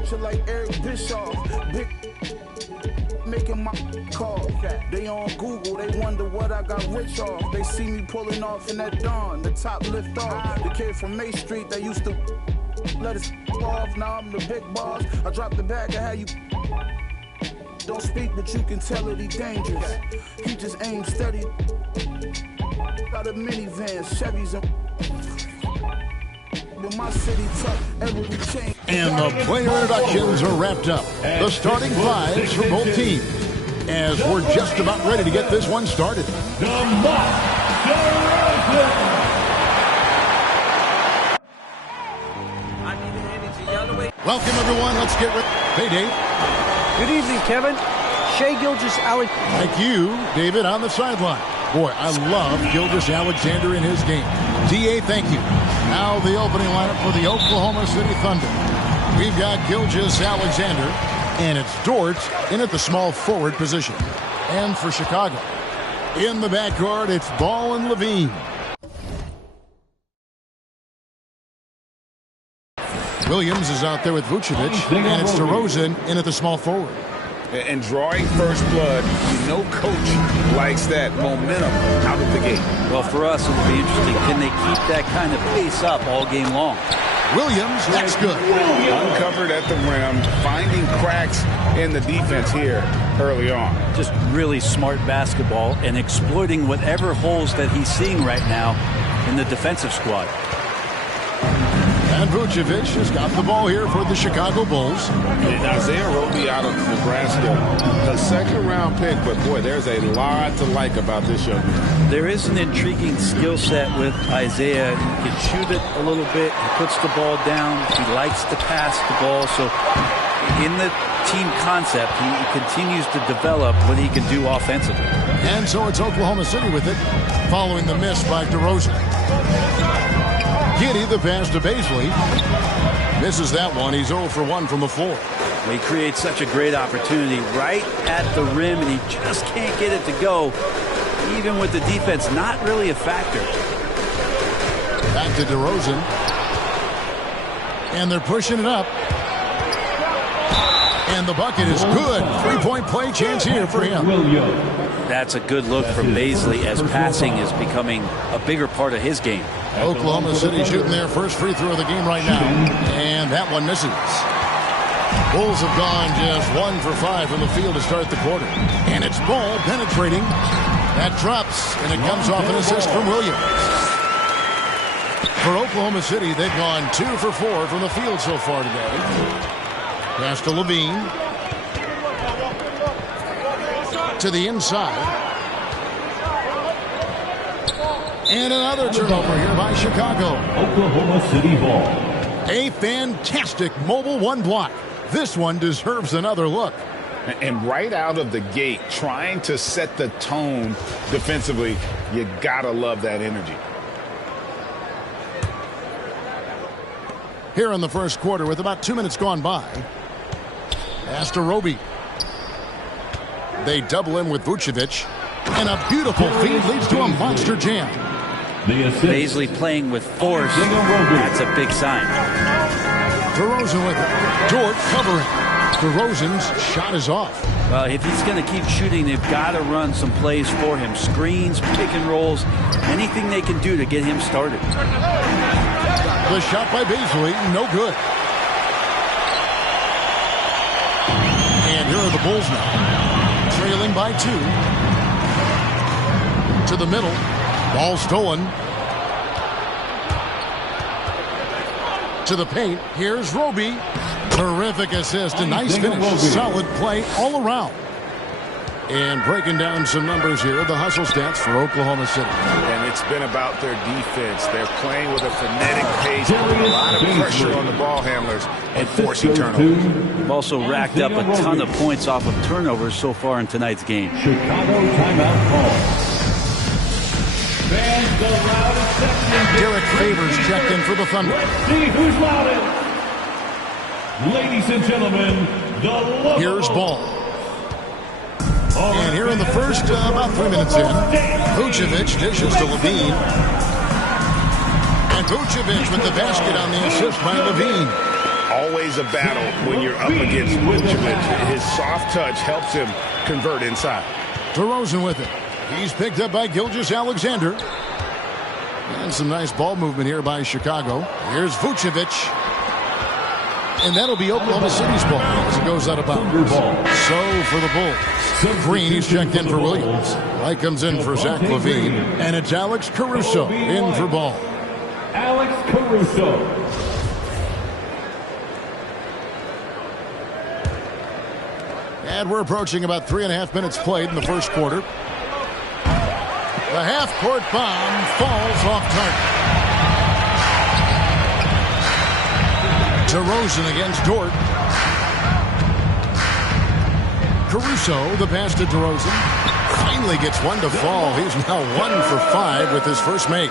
culture like Eric Bischoff. Big making my call. They on Google, they wonder what I got rich off. They see me pulling off in that dawn, the top lift off. The kid from May Street that used to let us off. Now I'm the big boss. I dropped the bag of how you don't speak, but you can tell that he dangerous. He just aims steady. Got a minivan, Chevys and with my city tuck, every change. And the player introductions are wrapped up. The starting fives for both teams. As we're just about ready to get this one started. Welcome, everyone. Let's get ready. Hey, Dave. Good evening, Kevin. Shai Gilgeous-Alexander. Thank you, David, on the sideline. Boy, I love Gilgeous-Alexander in his game. D.A., thank you. Now the opening lineup for the Oklahoma City Thunder. We've got Gilgeous-Alexander, and it's Dort in at the small forward position. And for Chicago, in the backcourt, it's Ball and Levine. Williams is out there with Vucevic, and it's DeRozan in at the small forward. And drawing first blood, you know coach likes that momentum out of the gate. Well, for us, it will be interesting. Can they keep that kind of pace up all game long? Williams, that's good. Uncovered at the rim, finding cracks in the defense here early on. Just really smart basketball and exploiting whatever holes that he's seeing right now in the defensive squad. And Vucevic has got the ball here for the Chicago Bulls. And Isaiah Roby out of Nebraska, a second-round pick, but boy, there's a lot to like about this young man. There is an intriguing skill set with Isaiah. He can shoot it a little bit. He puts the ball down. He likes to pass the ball. So in the team concept, he continues to develop what he can do offensively. And so it's Oklahoma City with it, following the miss by DeRozan. Giddey, the pass to Bazley. Misses that one. He's 0 for 1 from the floor. He creates such a great opportunity right at the rim, and he just can't get it to go. Even with the defense, not really a factor. Back to DeRozan. And they're pushing it up. And the bucket is good. Three-point play chance here for him. That's a good look from Bazley as passing is becoming a bigger part of his game. Oklahoma City shooting their first free throw of the game right now. And that one misses. Bulls have gone just 1 for 5 from the field to start the quarter. And it's Ball penetrating. That drops, and it comes off an assist from Williams. For Oklahoma City, they've gone 2 for 4 from the field so far today. Pass to Levine. To the inside. And another turnover here by Chicago. Oklahoma City ball. A fantastic mobile one block. This one deserves another look. And right out of the gate, trying to set the tone defensively, you gotta love that energy. Here in the first quarter with about 2 minutes gone by. Pass to Roby. They double him with Vucevic. And a beautiful feed leads to a monster jam. Bazley playing with force. That's a big sign. DeRozan with it. Dort covering. DeRozan's shot is off. Well, if he's going to keep shooting, they've got to run some plays for him. Screens, pick and rolls, anything they can do to get him started. The shot by Bazley, no good. And here are the Bulls now. Trailing by 2. To the middle. Ball stolen. To the paint. Here's Roby. Terrific assist. A nice finish. Solid play all around. And breaking down some numbers here, the hustle stats for Oklahoma City. And it's been about their defense. They're playing with a frenetic pace, putting a lot of pressure on the ball handlers and forcing turnovers. They've also racked up a ton of points off of turnovers so far in tonight's game. Chicago timeout call. Derek Favors checked in for the Thunder. See who's loudest. Ladies and gentlemen, the here's Ball. And here in the first, about 3 minutes in, Vucevic dishes to Levine. And Vucevic with the basket on the assist by Levine. always a battle when you're up against Vucevic. His soft touch helps him convert inside. DeRozan with it. He's picked up by Gilgeous-Alexander. And some nice ball movement here by Chicago. Here's Vucevic. And that'll be Oklahoma City's ball as it goes out of bounds. So for the Bulls, Green, he's checked in for Williams. White comes in for Zach LaVine. And it's Alex Caruso in for Ball. Alex Caruso. And we're approaching about 3.5 minutes played in the first quarter. The half-court bomb falls off target. DeRozan against Dort. Caruso, the pass to DeRozan. Finally gets one to fall. He's now 1 for 5 with his first make.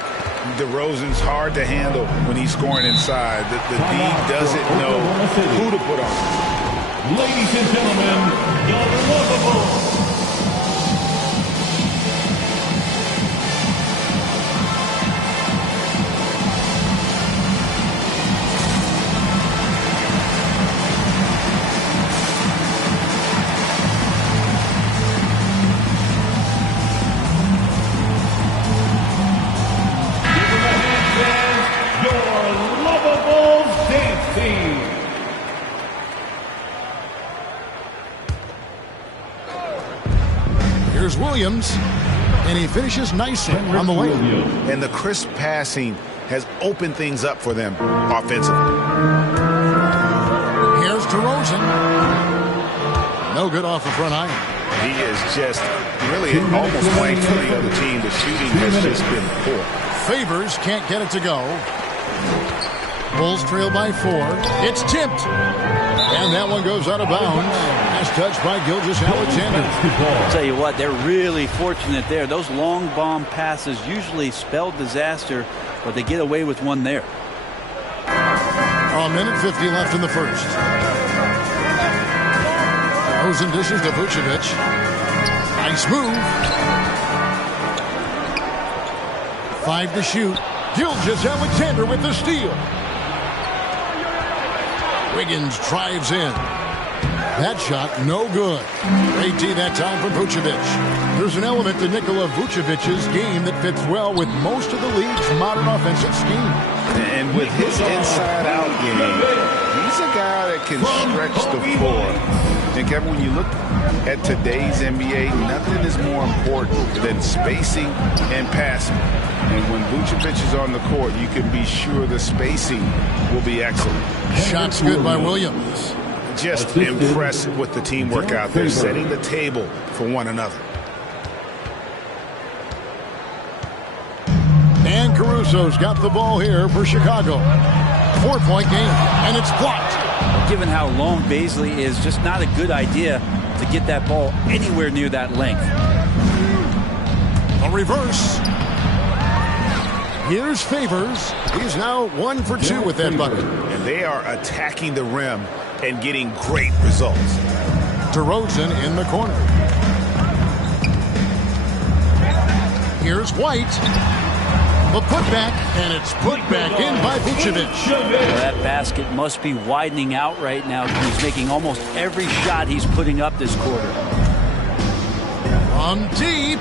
DeRozan's hard to handle when he's scoring inside. The D doesn't know who to put on. Ladies and gentlemen, the Lovable. Here's Williams, and he finishes nicely on the layup. And the crisp passing has opened things up for them offensively. Here's DeRozan. No good off the front iron. He is just really almost playing for the other team. The shooting has just been poor. Favors can't get it to go. Bulls trail by 4. It's tipped. And that one goes out of bounds. Nice touch by Gilgeous-Alexander. I'll tell you what, they're really fortunate there. Those long bomb passes usually spell disaster, but they get away with one there. A minute 50 left in the first. DeRozan dishes to Vucevic. Nice move. 5 to shoot. Gilgeous-Alexander with the steal. Wiggins drives in. That shot, no good. Great D that time from Vucevic. There's an element to Nikola Vucevic's game that fits well with most of the league's modern offensive scheme. And with his inside-out game, he's a guy that can stretch the floor. And Kevin, when you look at today's NBA, nothing is more important than spacing and passing. And when Vucevic is on the court, you can be sure the spacing will be excellent. Shots good by Williams. Just impressive with the teamwork out there, setting the table for one another. And Caruso's got the ball here for Chicago. 4-point game, and it's blocked. Given how long Bazley is, just not a good idea to get that ball anywhere near that length. A reverse. Here's Favors. He's now 1 for 2 with that bucket. And they are attacking the rim and getting great results. DeRozan in the corner. Here's White. The putback, and it's put back in by Vucevic. Well, that basket must be widening out right now. He's making almost every shot he's putting up this quarter. From deep.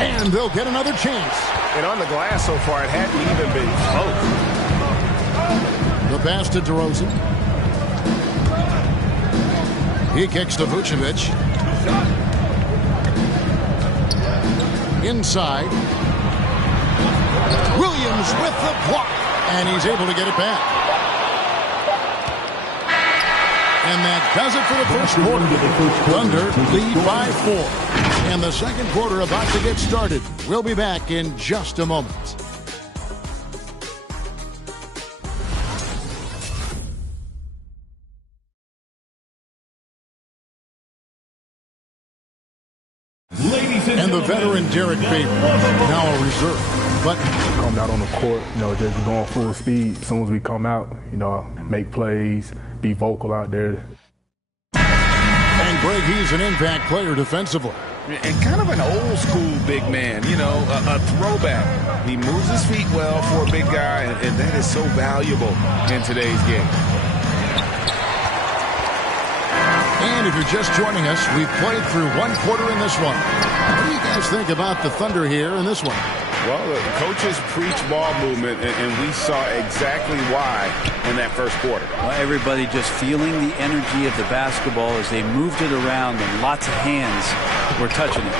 And they'll get another chance. And on the glass so far, it hadn't even been close. The pass to DeRozan. He kicks to Vucevic. Inside. Williams with the block. And he's able to get it back. And that does it for the first quarter. Thunder lead by 4. And the second quarter about to get started. We'll be back in just a moment. And the veteran Derek Favors, now a reserve. But come out on the court, just going full speed. As soon as we come out, make plays, be vocal out there. And Greg, he's an impact player defensively. And kind of an old school big man, you know, a throwback. He moves his feet well for a big guy, and that is so valuable in today's game. And if you're just joining us, we've played through one quarter in this one. What do you guys think about the Thunder here in this one? Well, the coaches preach ball movement, and we saw exactly why in that first quarter. Well, everybody just feeling the energy of the basketball as they moved it around, and lots of hands were touching it.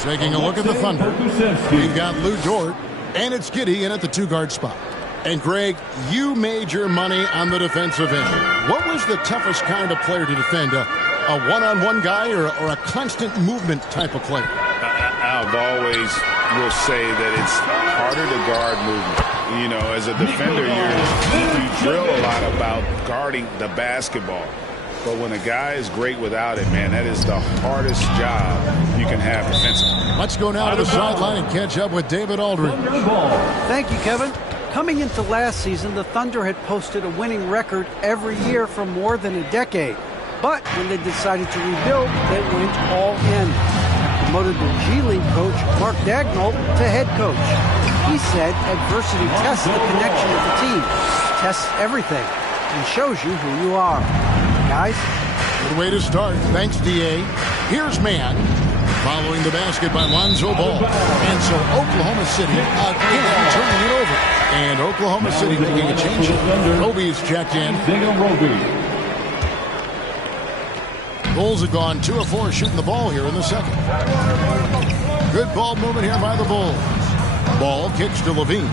Taking a look at the Thunder, we've got Lou Dort, and it's Giddey in at the two-guard spot. And, Greg, you made your money on the defensive end. What was the toughest kind of player to defend, a one-on-one guy or a constant movement type of player? I've always will say that it's harder to guard movement. You know, as a defender, you drill a lot about guarding the basketball. But when a guy is great without it, man, that is the hardest job you can have defensively. Let's go now to the sideline and catch up with David Aldridge. Thank you, Kevin. Coming into last season, the Thunder had posted a winning record every year for more than a decade. But when they decided to rebuild, they went all in. Promoted the G League coach, Mark Dagnall, to head coach. He said adversity tests the connection of the team, tests everything, and shows you who you are. Guys? Good way to start. Thanks, D.A. Here's man. Following the basket by Lonzo Ball. And so Oklahoma City again turning it over. And Oklahoma City making a change. Roby's checked in. Bulls have gone 2 of 4 shooting the ball here in the second. Good ball movement here by the Bulls. Ball kicks to Levine.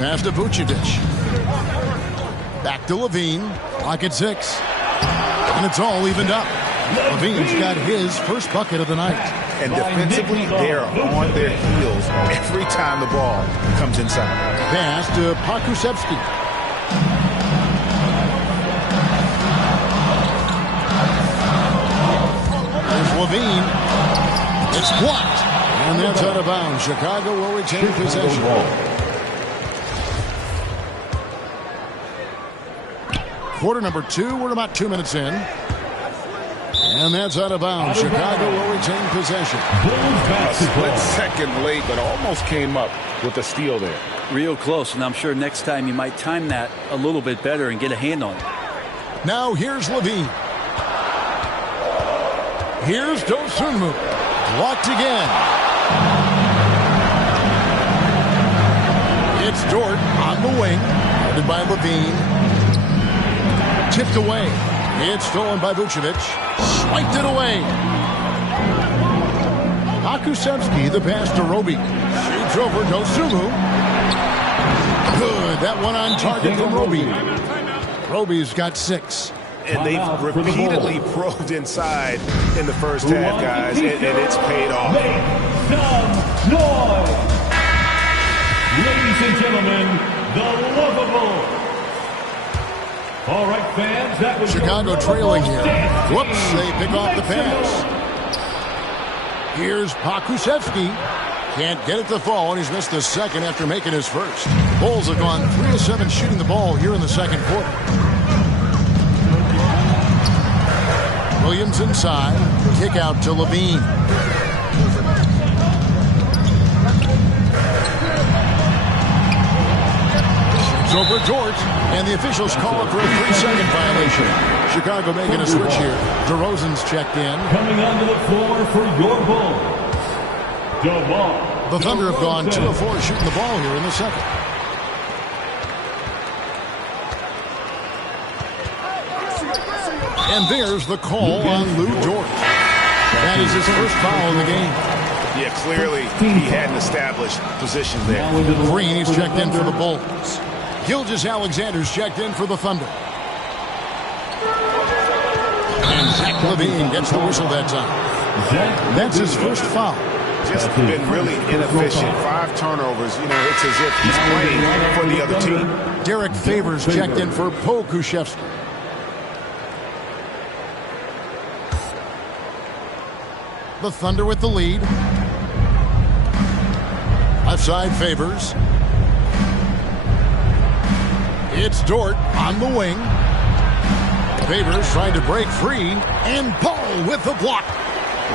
Pass to Vucevic. Back to Levine. Pocket 6. And it's all evened up. Levine's got his first bucket of the night. And defensively, they're on their heels every time the ball comes inside. Pass to Pokusevski. There's Levine. It's blocked. And that's out of bounds. Chicago will retain possession. Quarter number 2. We're about 2 minutes in. And that's out of bounds. Chicago will retain possession. A split second late, but almost came up with a steal there. Real close, and I'm sure next time you might time that a little bit better and get a hand on it. Now here's Levine. Here's Dosunmu. Blocked again. It's Dort on the wing. Guarded by Levine. Tipped away. It's stolen by Vucevic. Swiped it away. Pokusevski, the pass to Roby. Shoots over Dosunmu. Good. That one on target from Roby. Roby's got 6. And they've repeatedly probed inside in the first half, guys, and it's paid off. Make some noise. Ladies and gentlemen, the lovable. All right, fans, that was Chicago trailing here. Whoops, they pick off the pass. Here's Pokusevski. Can't get it to fall, and he's missed the second after making his first. Bulls have gone 3 of 7 shooting the ball here in the second quarter. Williams inside. Kick out to Levine. It's over Dort, and the officials call it for a 3-second violation. Chicago making a switch here. DeRozan's checked in. coming onto the floor for your Bulls. The Thunder have gone 2 of 4 shooting the ball here in the second. And there's the call on Lou Dort. That is his first foul in the game. Yeah, clearly he hadn't established position there. Green is checked in for the Bulls. Gilgeous-Alexander's checked in for the Thunder. And Zach LaVine gets the whistle that time. That's his first foul. Just been really inefficient. 5 turnovers. You know, it's as if he's playing for the other team. Derek Favors checked in for Pokusevski. The Thunder with the lead. Left side Favors. It's Dort on the wing. Favors trying to break free, and Ball with the block.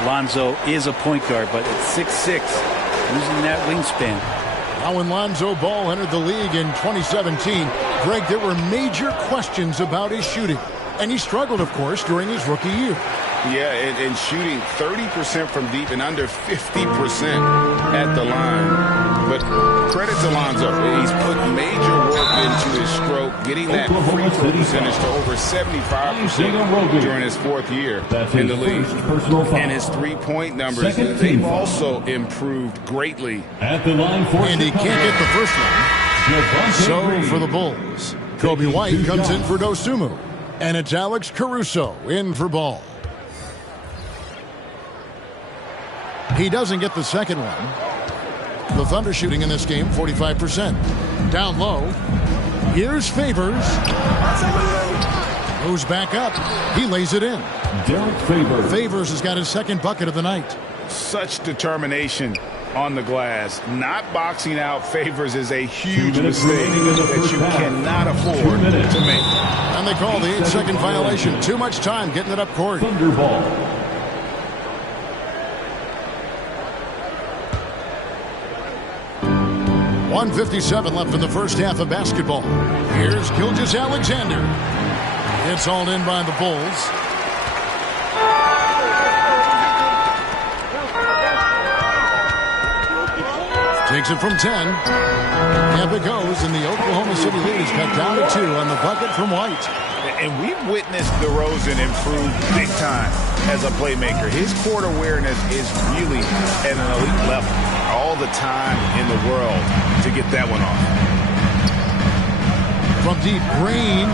Lonzo is a point guard, but at 6'6", losing that wingspan. Now when Lonzo Ball entered the league in 2017, Greg, there were major questions about his shooting. And he struggled, of course, during his rookie year. Yeah, and shooting 30% from deep and under 50% at the line. But credit to Lonzo. He's put major work into his stroke, getting that free throw percentage to over 75% during his fourth year in the league. And his three-point numbers, they've also improved greatly. At the line for and he can't get the first one. So for the Bulls, Kobe White comes in for Dosunmu. And it's Alex Caruso in for Ball. He doesn't get the second one. The Thunder shooting in this game, 45%. Down low. Here's Favors. Goes back up. He lays it in. Derek Favors. Favors has got his second bucket of the night. Such determination on the glass. Not boxing out Favors is a huge mistake that you cannot afford to make. And they call the 8-second violation. Too much time getting it up court. Thunder ball. .157 left in the first half of basketball. Here's Gilgeous-Alexander. It's all in by the Bulls. Takes it from 10. Up it goes, and the Oklahoma City lead is cut down to 2 on the bucket from White. And we've witnessed DeRozan improve big time as a playmaker. His court awareness is really at an elite level. All the time in the world to get that one off. From deep, Green,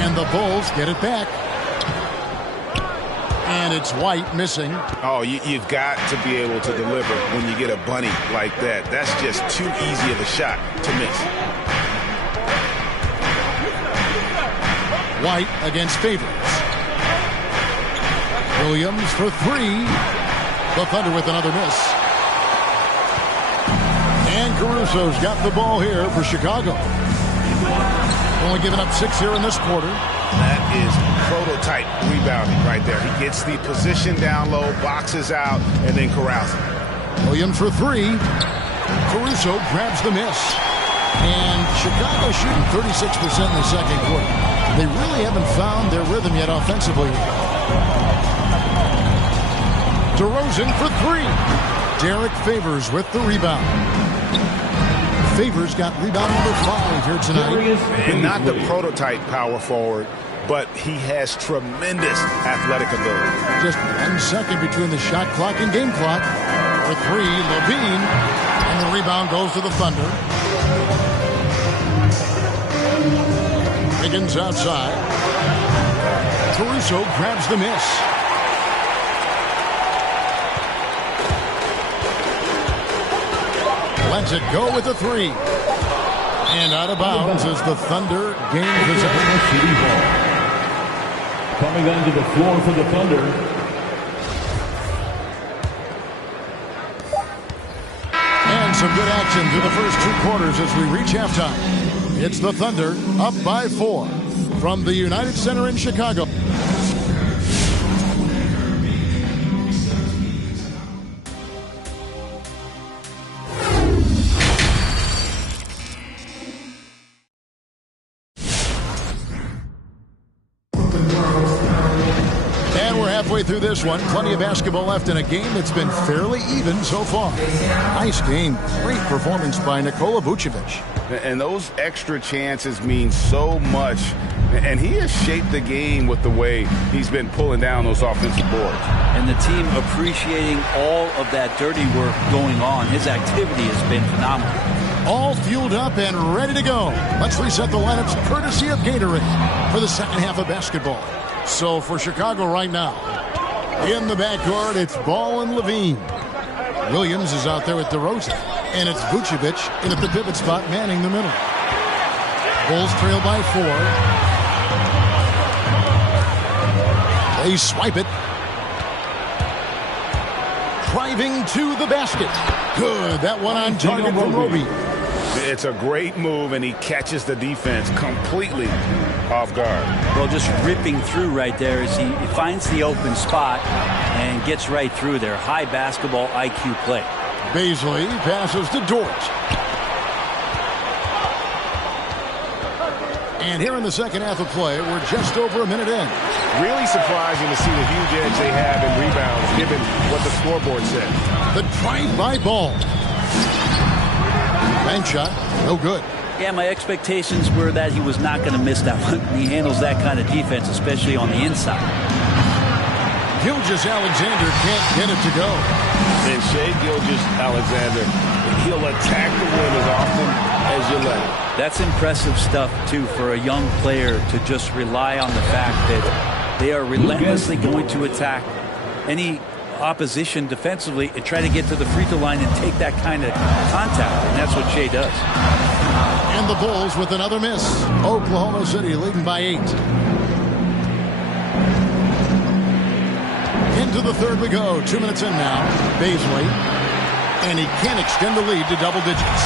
and the Bulls get it back. And it's White missing. Oh, you've got to be able to deliver when you get a bunny like that. That's just too easy of a shot to miss. White against Favors. Williams for 3. The Thunder with another miss. And Caruso's got the ball here for Chicago. Only giving up 6 here in this quarter. That is prototype rebounding right there. He gets the position down low, boxes out, and then corrals it. Williams for 3. Caruso grabs the miss. And Chicago shooting 36% in the second quarter. They really haven't found their rhythm yet offensively. DeRozan for 3. Derek Favors with the rebound. Favors got rebound number 5 here tonight. And not the prototype power forward, but he has tremendous athletic ability. Just 1 second between the shot clock and game clock. For 3, Levine. And the rebound goes to the Thunder. Higgins outside. Caruso grabs the miss. Lets it go with the 3. And out of bounds as the Thunder gain possession. Coming onto the floor for the Thunder. And some good action through the first 2 quarters as we reach halftime. It's the Thunder up by 4 from the United Center in Chicago. Through this one, plenty of basketball left in a game that's been fairly even so far. Nice game, great performance by Nikola Vucevic. And those extra chances mean so much. And he has shaped the game with the way he's been pulling down those offensive boards. And the team appreciating all of that dirty work going on. His activity has been phenomenal. All fueled up and ready to go. Let's reset the lineups courtesy of Gatorade for the second half of basketball. So for Chicago right now, in the backcourt, it's Ball and Levine. Williams is out there with DeRozan. And it's Vucevic in at the pivot spot, manning the middle. Bulls trail by 4. They swipe it. Driving to the basket. Good. That one on target from Roby. It's a great move, and he catches the defense completely off guard. Well, just ripping through right there as he finds the open spot and gets right through there. High basketball IQ play. Baisley passes to Dort. And here in the second half of play, we're just over a minute in. Really surprising to see the huge edge they have in rebounds, given what the scoreboard said. The drive-by ball. Bank shot, no good. Yeah, my expectations were that he was not going to miss that one. He handles that kind of defense, especially on the inside. Gilgeous-Alexander can't get it to go. And Shai Gilgeous-Alexander, he'll attack the rim as often as you let him. That's impressive stuff, too, for a young player to just rely on the fact that they are relentlessly going to attack any opposition defensively and try to get to the free throw line and take that kind of contact. And that's what Shai does. And the Bulls with another miss. Oklahoma City leading by 8. Into the third we go. 2 minutes in now. Baisley. And he can't extend the lead to double digits.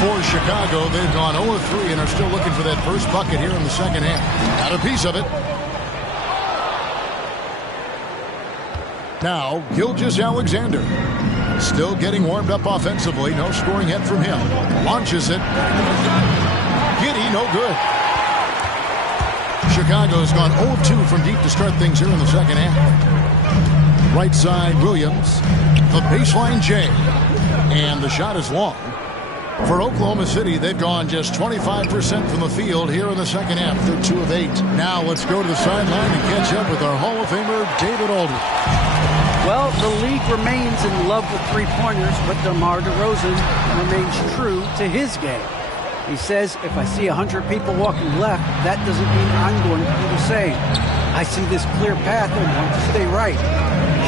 For Chicago, they've gone 0-3 and are still looking for that first bucket here in the second half. Got a piece of it. Now, Gilgeous-Alexander. Still getting warmed up offensively. No scoring yet from him. Launches it. Giddey, no good. Chicago's gone 0-2 from deep to start things here in the second half. Right side, Williams. The baseline, Jay. And the shot is long. For Oklahoma City, they've gone just 25% from the field here in the second half. They're 2 of 8. Now let's go to the sideline and catch up with our Hall of Famer, David Aldridge. Well, the league remains in love with three-pointers, but DeMar DeRozan remains true to his game. He says, if I see 100 people walking left, that doesn't mean I'm going to do the same. I see this clear path and want to stay right.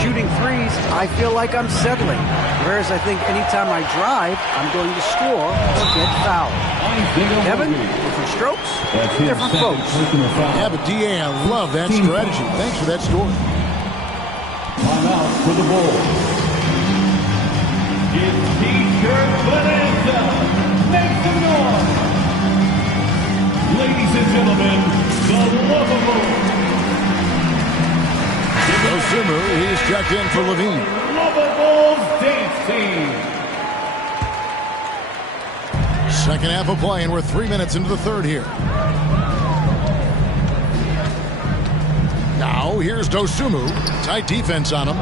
Shooting threes, I feel like I'm settling. Whereas I think anytime I drive, I'm going to score or get fouled. Kevin, different strokes, different folks. Yeah, but D.A., I love that strategy. Thanks for that story. Timeout for the Bulls. It's T-shirt Bonanza. Make some noise. Ladies and gentlemen, the Lovables. Dosunmu, he's checked in for Levine. Lovables dance team. Second half of play, and we're 3 minutes into the third here. Now, here's Dosunmu. Tight defense on him.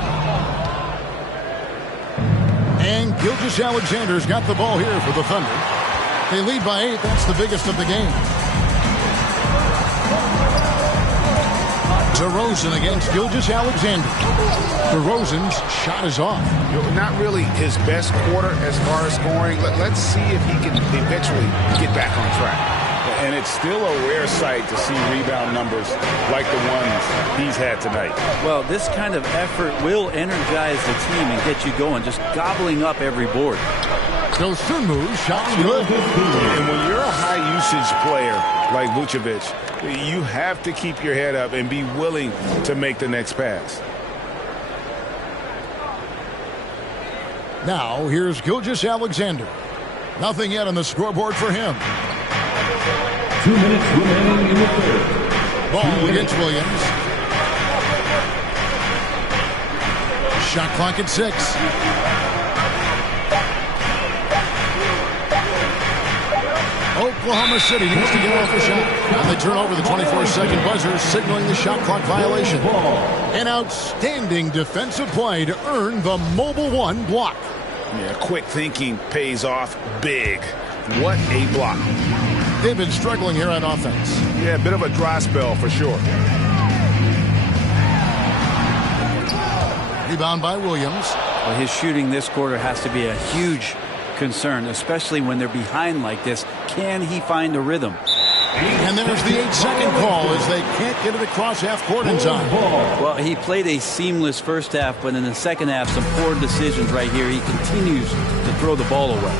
And Gilgeous-Alexander's got the ball here for the Thunder. They lead by 8. That's the biggest of the game. DeRozan against Gilgeous-Alexander. DeRozan's shot is off. Not really his best quarter as far as scoring. Let's see if he can eventually get back on track. And it's still a rare sight to see rebound numbers like the ones he's had tonight. Well, this kind of effort will energize the team and get you going, just gobbling up every board. Dosunmu's shot's good. And when you're a high-usage player like Vucevic, you have to keep your head up and be willing to make the next pass. Now, here's Gilgeous-Alexander. Nothing yet on the scoreboard for him. 2 minutes remaining in the third. Ball against Williams. Shot clock at 6. Oklahoma City needs to get off the shot. And they turn over the 24-second buzzer, signaling the shot clock violation. An outstanding defensive play to earn the Mobile One block. Yeah, quick thinking pays off big. What a block. They've been struggling here on offense. Yeah, a bit of a dry spell for sure. Rebound by Williams. Well, his shooting this quarter has to be a huge concern, especially when they're behind like this. Can he find a rhythm? And there's the 8-second call as they can't get it across half court in time. Well, he played a seamless first half, but in the second half, some poor decisions right here. He continues to throw the ball away.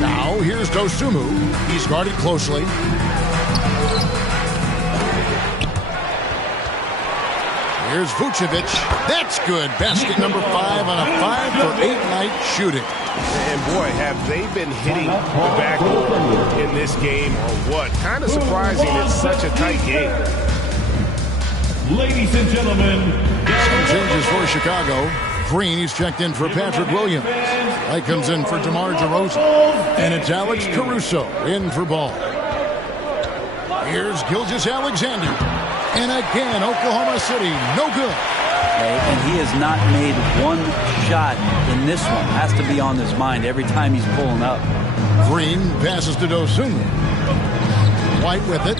Now, here's Dosunmu. He's guarded closely. Here's Vucevic. That's good. Basket number 5 on a 5-for-8 night shooting. And boy, have they been hitting the backboard in this game or what? Kind of surprising. It's such a tight game. Ladies and gentlemen, some changes for Chicago. Green, he's checked in for Patrick Williams. Light comes in for DeMar DeRozan. And it's Alex Caruso in for Ball. Here's Gilgeous-Alexander. And again, Oklahoma City, no good. And he has not made one shot in this one. Has to be on his mind every time he's pulling up. Green passes to Dosunmu. White with it.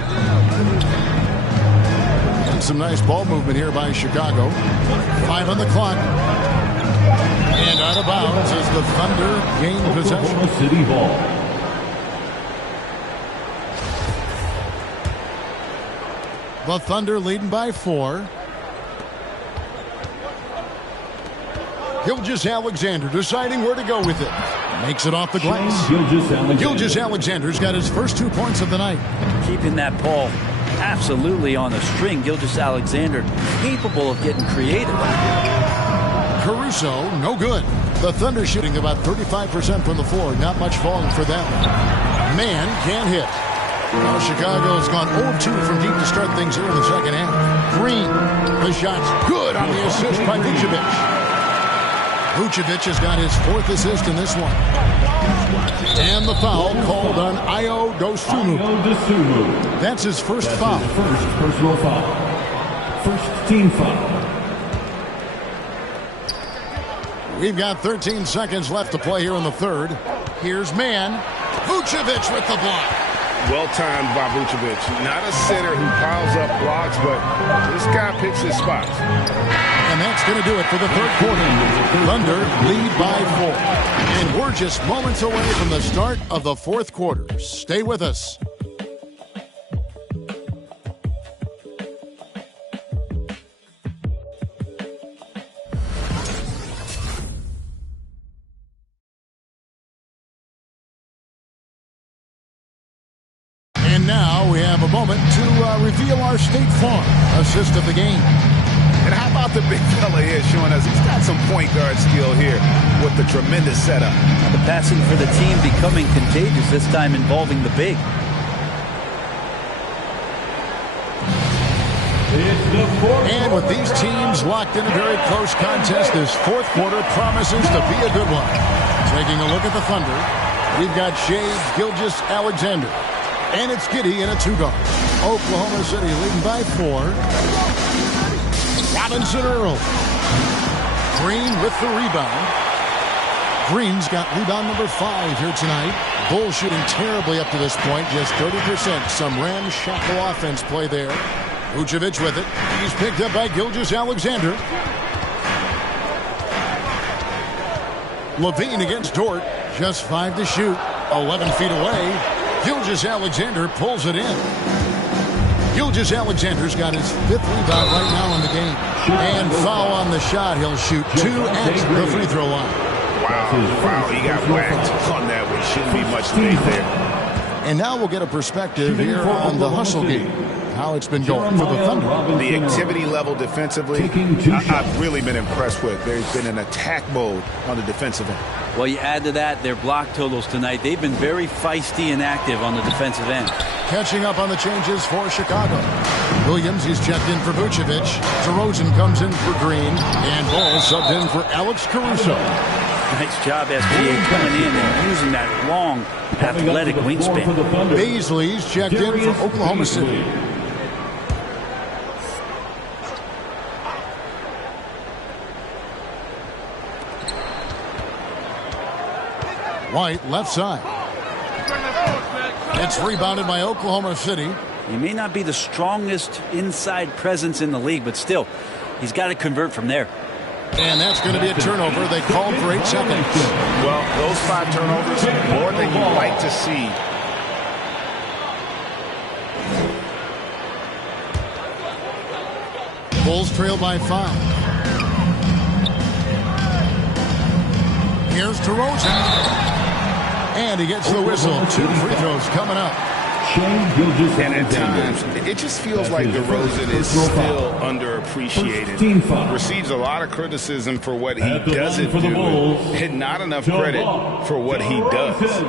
And some nice ball movement here by Chicago. 5 on the clock. And out of bounds as the Thunder gain possession. Oklahoma City ball. The Thunder leading by 4. Gilgeous-Alexander deciding where to go with it. Makes it off the glass. Gilgeous-Alexander's got his first 2 points of the night. Keeping that ball absolutely on the string. Gilgeous-Alexander capable of getting creative. Caruso, no good. The Thunder shooting about 35% from the floor. Not much falling for them. Man can't hit. Now Chicago's gone 0-2 from deep to start things here in the second half. Green, the shot's good on the assist by Vucevic. Vucevic has got his 4th assist in this one. And the foul called on Ayo Dosunmu. That's his first foul. His first personal foul. First team foul. We've got 13 seconds left to play here in the third. Here's Man. Vucevic with the block. Well-timed by Vucevic. Not a sitter who piles up blocks, but this guy picks his spots. And that's going to do it for the third quarter. Thunder lead by 4. And we're just moments away from the start of the fourth quarter. Stay with us. And now we have a moment to reveal our State Farm assist of the game. And how about the big fella here showing us he's got some point guard skill here with the tremendous setup. The passing for the team becoming contagious, this time involving the big. And with these teams locked in a very close contest, this fourth quarter promises to be a good one. Taking a look at the Thunder, we've got Shai Gilgeous-Alexander. And it's Giddey in a 2-guard. Oklahoma City leading by 4. Robinson Earl. Green with the rebound. Green's got rebound number 5 here tonight. Bulls shooting terribly up to this point, just 30%. Some ramshackle offense play there. Vucevic with it. He's picked up by Gilgeous-Alexander. Levine against Dort. Just 5 to shoot. 11 feet away. Gilgeous-Alexander pulls it in. Gilgeous-Alexander's got his 5th rebound right now in the game. And foul on the shot. He'll shoot 2 at the free throw line. Wow, he got whacked on that one. Shouldn't be much debate there. And now we'll get a perspective here on the hustle game. How it's been going for the Thunder. The activity level defensively, I've really been impressed with. There's been an attack mode on the defensive end. Well, you add to that their block totals tonight. They've been very feisty and active on the defensive end. Catching up on the changes for Chicago. Williams, he's checked in for Vucevic. DeRozan comes in for Green. And Ball subbed in for Alex Caruso. Nice job, SGA, coming in and using that long, athletic wingspan. Baisley's checked in for Oklahoma City. White, left side. It's rebounded by Oklahoma City. He may not be the strongest inside presence in the league, but still, he's got to convert from there. And that's going to be a turnover. They called for 8 seconds. Well, those 5 turnovers, more than you like to see. Bulls trail by 5. Here's DeRozan. And he gets the whistle. 2 free throws coming up. And at times, it just feels like DeRozan is still underappreciated. Receives a lot of criticism for what he doesn't do, and not enough credit for what he does.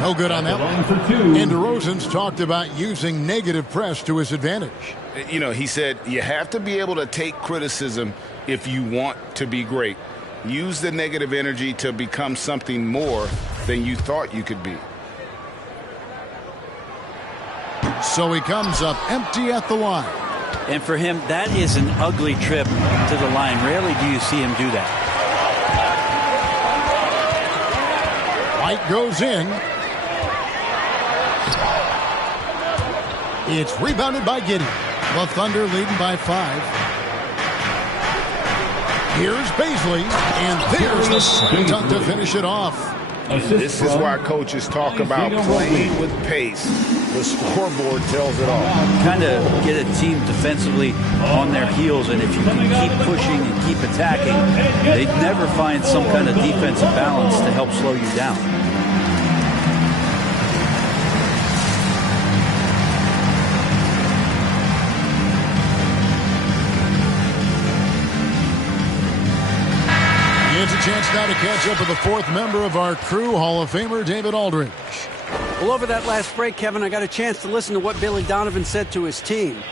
No good on that one. And DeRozan's talked about using negative press to his advantage. You know, he said you have to be able to take criticism if you want to be great. Use the negative energy to become something more than you thought you could be. So he comes up empty at the line. And for him, that is an ugly trip to the line. Rarely do you see him do that. White goes in. It's rebounded by Giddey. The Thunder leading by 5. Here's Baisley, and there's the slam dunk to finish it off. This is why coaches talk about playing with pace. The scoreboard tells it all. Kind of get a team defensively on their heels, and if you can keep pushing and keep attacking, they never find some kind of defensive balance to help slow you down. It's a chance now to catch up with the 4th member of our crew, Hall of Famer David Aldridge. Well, over that last break, Kevin, I got a chance to listen to what Billy Donovan said to his team.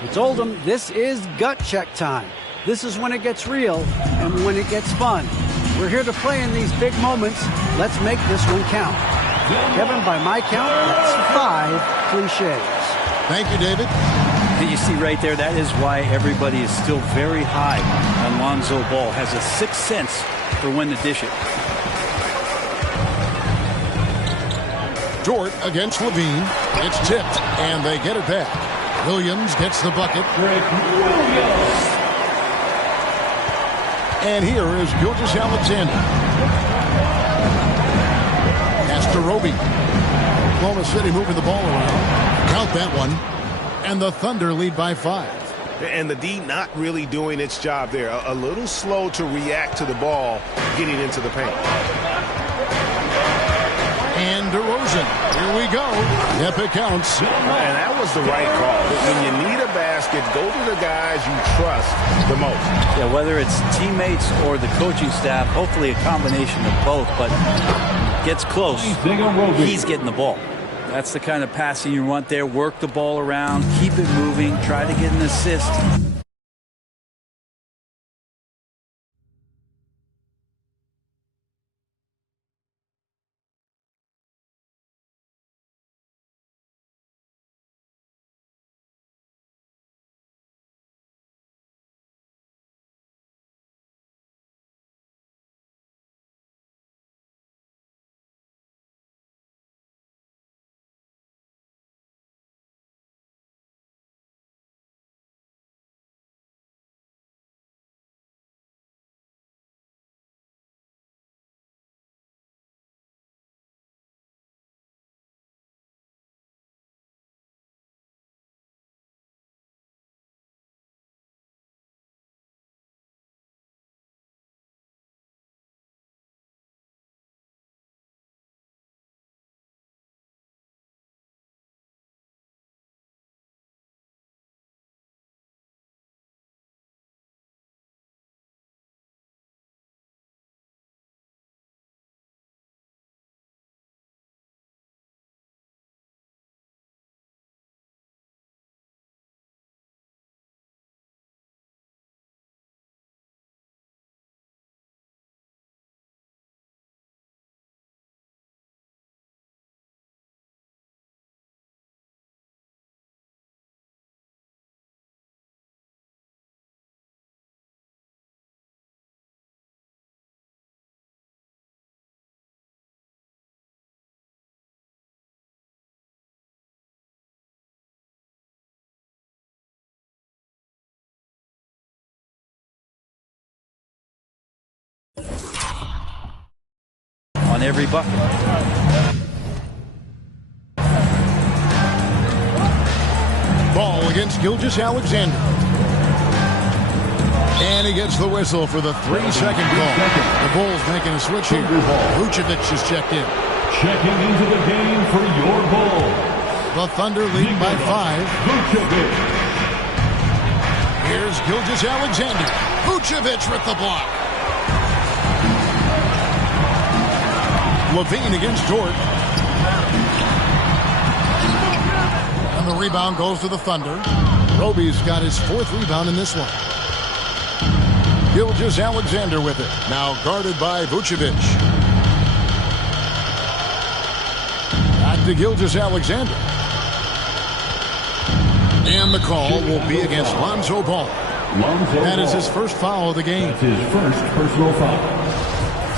He told them this is gut check time. This is when it gets real and when it gets fun. We're here to play in these big moments. Let's make this one count. Kevin, by my count, that's 5 cliches. Thank you, David. You see right there, that is why everybody is still very high on Lonzo Ball. Has a sixth sense for when to dish it. Dort against Levine. It's tipped, and they get it back. Williams gets the bucket. And here is Gilgeous-Alexander. That's to Roby. Oklahoma City moving the ball around. Count that one. And the Thunder lead by 5. And the D not really doing its job there. A little slow to react to the ball getting into the paint. And DeRozan. Here we go. Yep, it counts. And that was the right call. When you need a basket, go to the guys you trust the most. Yeah, whether it's teammates or the coaching staff, hopefully a combination of both, but gets close. He's getting the ball. That's the kind of passing you want there. Work the ball around, keep it moving, try to get an assist. On every bucket. Ball against Gilgeous-Alexander. And he gets the whistle for the 3-second call. The Bulls making a switch here. Vucevic is checked in. Checking into the game for your Bulls, The Thunder lead by 5. Here's Gilgeous-Alexander. Vucevic with the block. Levine against Dort. And the rebound goes to the Thunder. Roby's got his 4th rebound in this one. Gilgeous-Alexander with it. Now guarded by Vucevic. Back to Gilgeous-Alexander. And the call will be against Lonzo Ball. That is his first foul of the game. That's his first personal foul.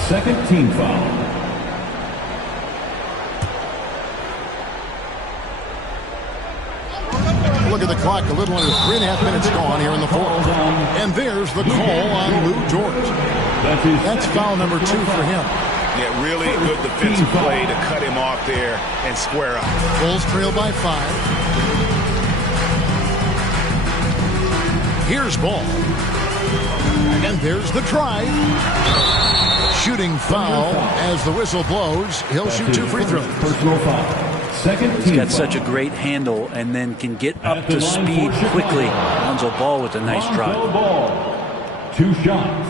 2nd team foul. Look at the clock. A little under 3.5 minutes gone here in the 4th. And there's the call on Lou Dort. That's foul number 2 for him. Yeah, really good defensive play to cut him off there and square up. Bulls trail by 5. Here's Ball. And there's the drive. Shooting foul as the whistle blows. He'll shoot 2 free throws. Personal foul. He's got such a great handle and then can get up to speed quickly. Lonzo Ball with a nice drive. Lonzo Ball. 2 shots.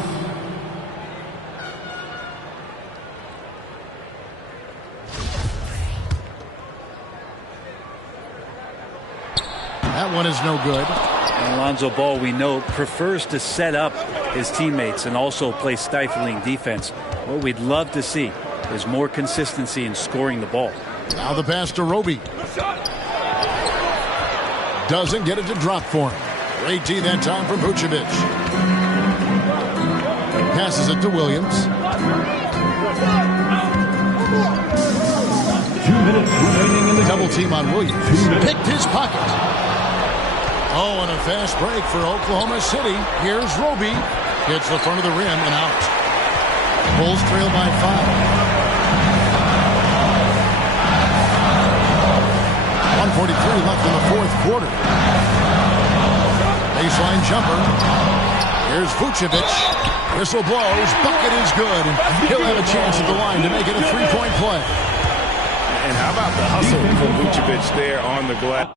That one is no good. And Lonzo Ball, we know, prefers to set up his teammates and also play stifling defense. What we'd love to see is more consistency in scoring the ball. Now the pass to Roby. Doesn't get it to drop for him. Great D that time from Vucevic. Passes it to Williams. 2 minutes remaining in the Double game. team on Williams. Picked his pocket. Oh, and a fast break for Oklahoma City. Here's Roby. Hits the front of the rim and out. Bulls trail by 5. 1:43 left in the 4th quarter. Baseline jumper. Here's Vucevic. Whistle blows. Bucket is good. And he'll have a chance at the line to make it a 3-point play. And how about the hustle from Vucevic there on the glass?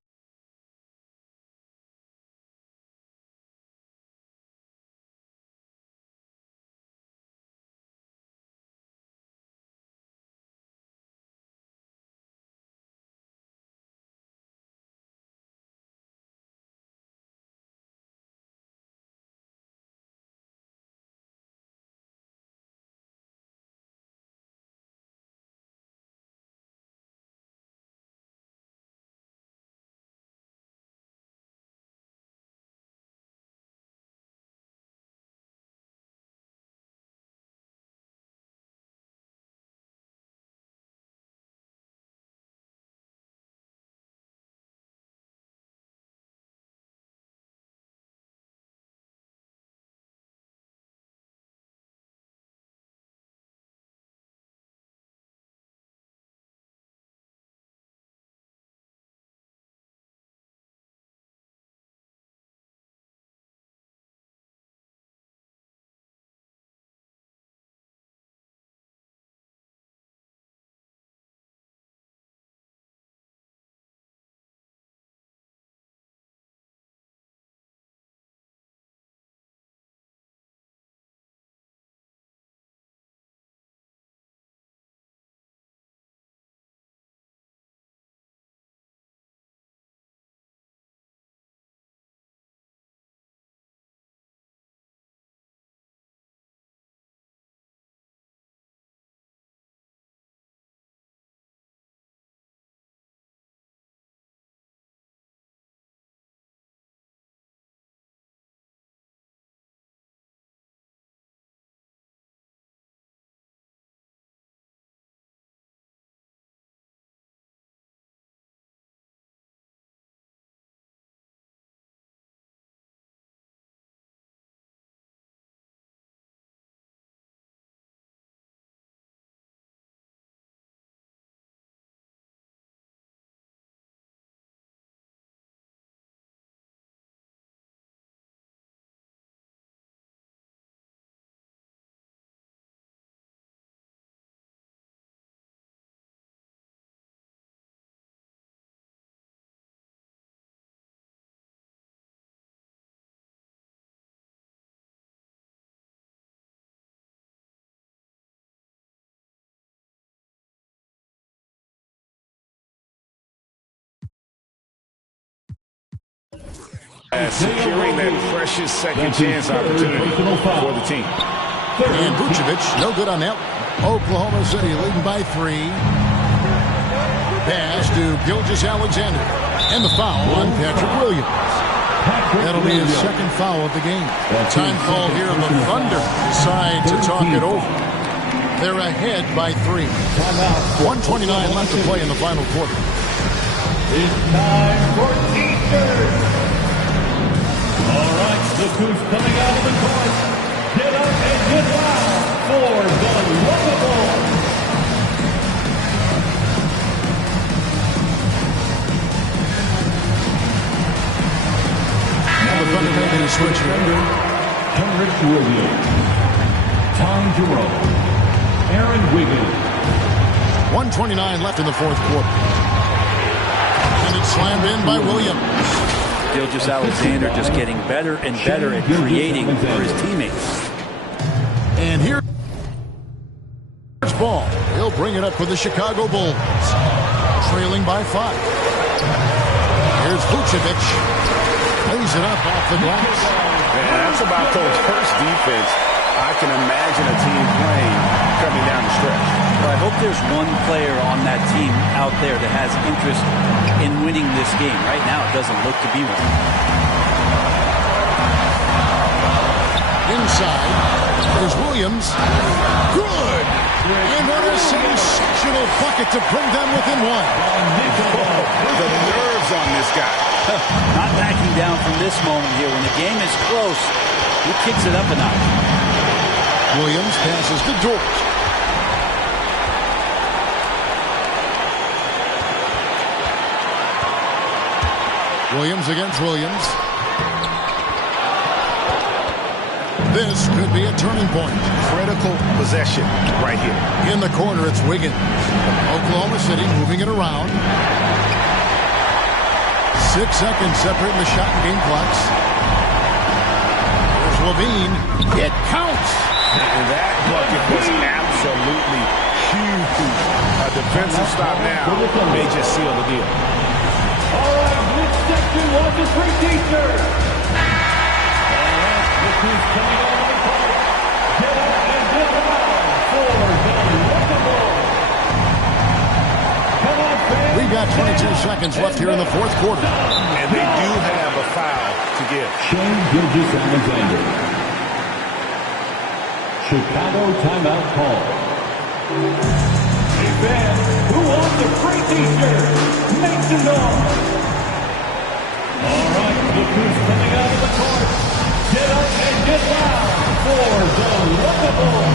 Securing that precious second chance opportunity for the team. And Vucevic, no good on that. Oklahoma City leading by 3. Pass to Gilgeous-Alexander. And the foul on Patrick Williams. That'll be his second foul of the game. Time call here on the Thunder side to talk it over. They're ahead by 3. 1:29 left to play in the final quarter. It's time for T-shirts. All right, look who's coming out of the court. Get up and get loud for the Lookable. Now the Thunder making a switch here. Kenrich Williams, Tom Jerome, Aaron Wiggins. 1:29 left in the fourth quarter. And it's slammed in by Williams. Gilgeous-Alexander just getting better and better at creating for his teammates. And here's Ball. He'll bring it up for the Chicago Bulls. Trailing by 5. Here's Vucevic. Lays it up off the glass. Man, that's about the worst defense I can imagine a team playing coming down the stretch. Well, I hope there's one player on that team out there that has interest in winning this game. Right now, it doesn't look to be one. Inside, there's Williams. Good! And what a sensational bucket to bring them within 1. The nerves on this guy. Not backing down from this moment here. When the game is close, he kicks it up a notch. Williams passes to Dort. Williams against Williams. This could be a turning point. Critical possession right here. In the corner, it's Wiggins. Oklahoma City moving it around. 6 seconds separating the shot and game clocks. There's Levine. It counts. And that bucket was absolutely huge. A defensive stop now may just seal the deal. All right, which section wants a free T-shirt? All right, look who's coming out of the court. Get up and get loud for the Lookable. Come on, fans. We've got 22 seconds left here in the fourth quarter. And they do have a foul to give. Shane Gilgeous-Alexander. Chicago timeout call. Hey fans, who wants a free T-shirt? Make some noise. All right, look who's coming out of the court. Get up and get loud for the Lookable.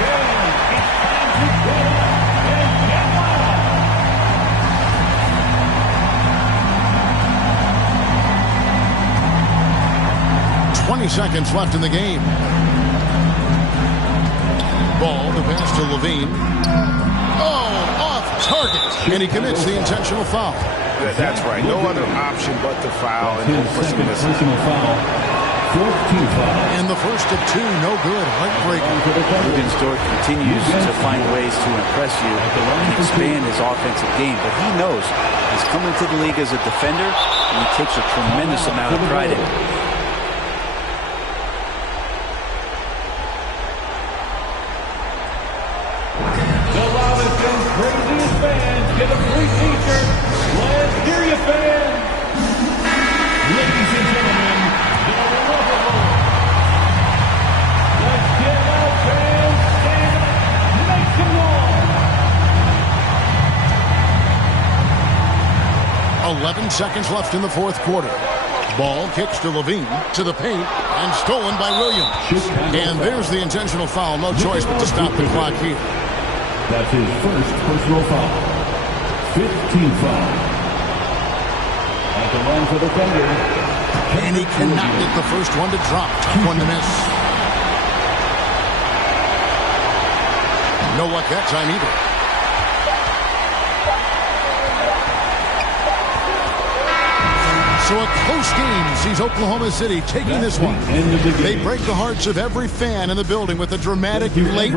Fans, it's time to get up and get loud. 20 seconds left in the game. Ball, the pass to Levine. Oh, off target. And he commits the intentional foul. That's right. No other option but to foul. And His second personal foul. 14th foul. And the first of 2, no good. Heartbreaker. Ruben Dort continues to find ways to impress you and expand his offensive game, but he knows he's coming to the league as a defender, and he takes a tremendous amount of pride in it. The loudest and craziest fans get a free T-shirt. Let's hear you, fans. Ladies and gentlemen, the Lookable. Let's get out, fans. Stand up. Make some noise. 11 seconds left in the fourth quarter. Ball kicks to Levine, to the paint, and stolen by Williams. And there's the intentional foul. No choice but to stop the clock here. That's his first personal foul. 15th foul. At the line for the Thunder. And he cannot get the first one to drop. Tough one to miss. No luck that time either. So a close game sees Oklahoma City taking this one. They break the hearts of every fan in the building with a dramatic late